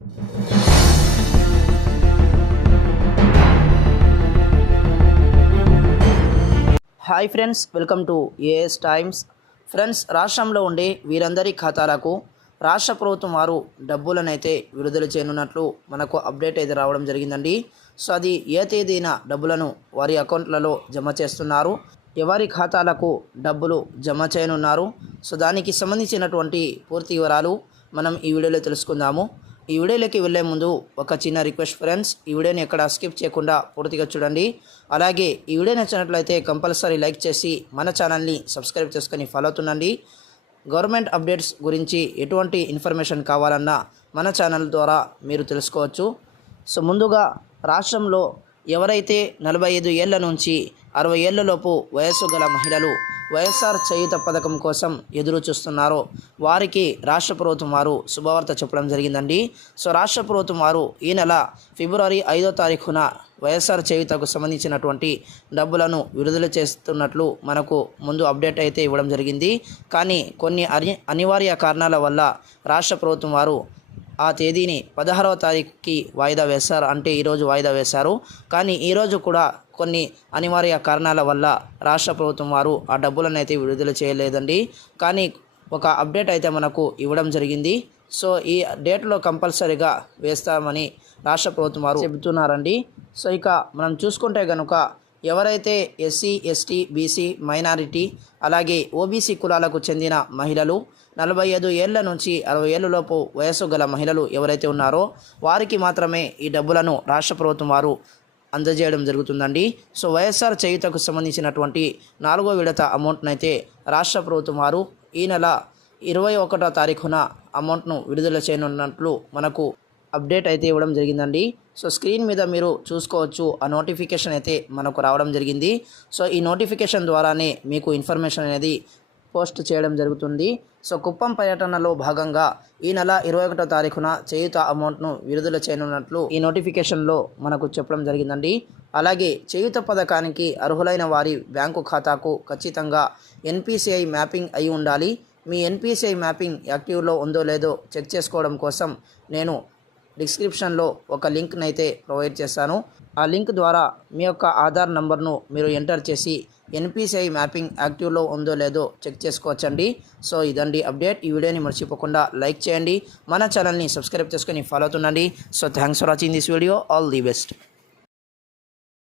Hi friends, welcome to AS Times. Friends, రాష్ట్రంలో ఉండే వీరందరి ఖాతాలకు రాష్ట్ర ప్రభుత్వం వారు డబ్బులనైతే విడుదల చేయనున్నట్లు మనకు అప్డేట్ అయితే రావడం జరిగిందండి. సో అది ఏ తేదీన డబ్బులను వారి అకౌంట్లలో జమ చేస్తున్నారు, ఎవరి ఖాతాలకు డబ్బులు జమ చేయనున్నారు, సో దానికి సంబంధించినటువంటి పూర్తి వివరాలు మనం ఈ వీడియోలో తెలుసుకుందాము. ఈ వీడియోలోకి వెళ్ళే ముందు ఒక చిన్న రిక్వెస్ట్ ఫ్రెండ్స్, ఈ వీడియోని ఎక్కడ స్కిప్ చేయకుండా పూర్తిగా చూడండి. అలాగే ఈ వీడియో నచ్చినట్లయితే కంపల్సరీ లైక్ చేసి మన ఛానల్ని సబ్స్క్రైబ్ చేసుకొని ఫాలో అవుతుండండి. గవర్నమెంట్ అప్డేట్స్ గురించి ఎటువంటి ఇన్ఫర్మేషన్ కావాలన్నా మన ఛానల్ ద్వారా మీరు తెలుసుకోవచ్చు. సో ముందుగా రాష్ట్రంలో ఎవరైతే 45 ఏళ్ల నుంచి 60 ఏళ్లలోపు వయస్సు గల మహిళలు వైఎస్ఆర్ చేయూత పథకం కోసం ఎదురు చూస్తున్నారో వారికి రాష్ట్ర ప్రభుత్వం వారు శుభవార్త చెప్పడం జరిగిందండి. సో రాష్ట్ర ప్రభుత్వం వారు ఈ నెల ఫిబ్రవరి 5వ తారీఖున వైఎస్ఆర్ చేయూతకు సంబంధించినటువంటి డబ్బులను విడుదల చేస్తున్నట్లు మనకు ముందు అప్డేట్ అయితే ఇవ్వడం జరిగింది. కానీ కొన్ని అనివార్య కారణాల వల్ల రాష్ట్ర ప్రభుత్వం వారు ఆ తేదీని 16వ తారీఖుకి వాయిదా వేశారు. అంటే ఈరోజు వాయిదా వేశారు. కానీ ఈరోజు కూడా కొన్ని అనివార్య కారణాల వల్ల రాష్ట్ర ప్రభుత్వం వారు ఆ డబ్బులను అయితే విడుదల చేయలేదండి. కానీ ఒక అప్డేట్ అయితే మనకు ఇవ్వడం జరిగింది. సో ఈ డేట్లో కంపల్సరీగా వేస్తామని రాష్ట్ర ప్రభుత్వం వారు చెబుతున్నారండి. సో ఇక మనం చూసుకుంటే కనుక ఎవరైతే ఎస్సీ, ఎస్టీ, బీసీ, మైనారిటీ అలాగే ఓబీసీ కులాలకు చెందిన మహిళలు 45 ఏళ్ల నుంచి 60 ఏళ్లలోపు వయస్సు గల మహిళలు ఎవరైతే ఉన్నారో వారికి మాత్రమే ఈ డబ్బులను రాష్ట్ర ప్రభుత్వం వారు అందజేయడం జరుగుతుందండి. సో వైఎస్ఆర్ చేయూతకు సంబంధించినటువంటి 4వ విడత అమౌంట్ను అయితే రాష్ట్ర ప్రభుత్వం వారు ఈ నెల 21వ తారీఖున అమౌంట్ను విడుదల చేయనున్నట్లు మనకు అప్డేట్ అయితే ఇవ్వడం జరిగిందండి. సో స్క్రీన్ మీద మీరు చూసుకోవచ్చు, ఆ నోటిఫికేషన్ అయితే మనకు రావడం జరిగింది. సో ఈ నోటిఫికేషన్ ద్వారానే మీకు ఇన్ఫర్మేషన్ అనేది పోస్ట్ చేయడం జరుగుతుంది. సో కుప్పం పర్యటనలో భాగంగా ఈ నెల 21వ తారీఖున చేయూత అమౌంట్ను విడుదల చేయనున్నట్లు ఈ నోటిఫికేషన్లో మనకు చెప్పడం జరిగిందండి. అలాగే చేయూత పథకానికి అర్హులైన వారి బ్యాంకు ఖాతాకు ఖచ్చితంగా ఎన్పిసిఐ మ్యాపింగ్ అయి ఉండాలి. మీ ఎన్పిసిఐ మ్యాపింగ్ యాక్టివ్లో ఉందో లేదో చెక్ చేసుకోవడం కోసం నేను డిస్క్రిప్షన్లో ఒక లింక్ని అయితే ప్రొవైడ్ చేస్తాను. ఆ లింక్ ద్వారా మీ యొక్క ఆధార్ నంబర్ను మీరు ఎంటర్ చేసి ఎన్పిసిఐ మ్యాపింగ్ యాక్టివ్లో ఉందో లేదో చెక్ చేసుకోవచ్చండి. సో ఇదండి అప్డేట్. ఈ వీడియోని మర్చిపోకుండా లైక్ చేయండి, మన ఛానల్ని సబ్స్క్రైబ్ చేసుకొని ఫాలో అవుతుండండి. So thanks for watching this video. All the best.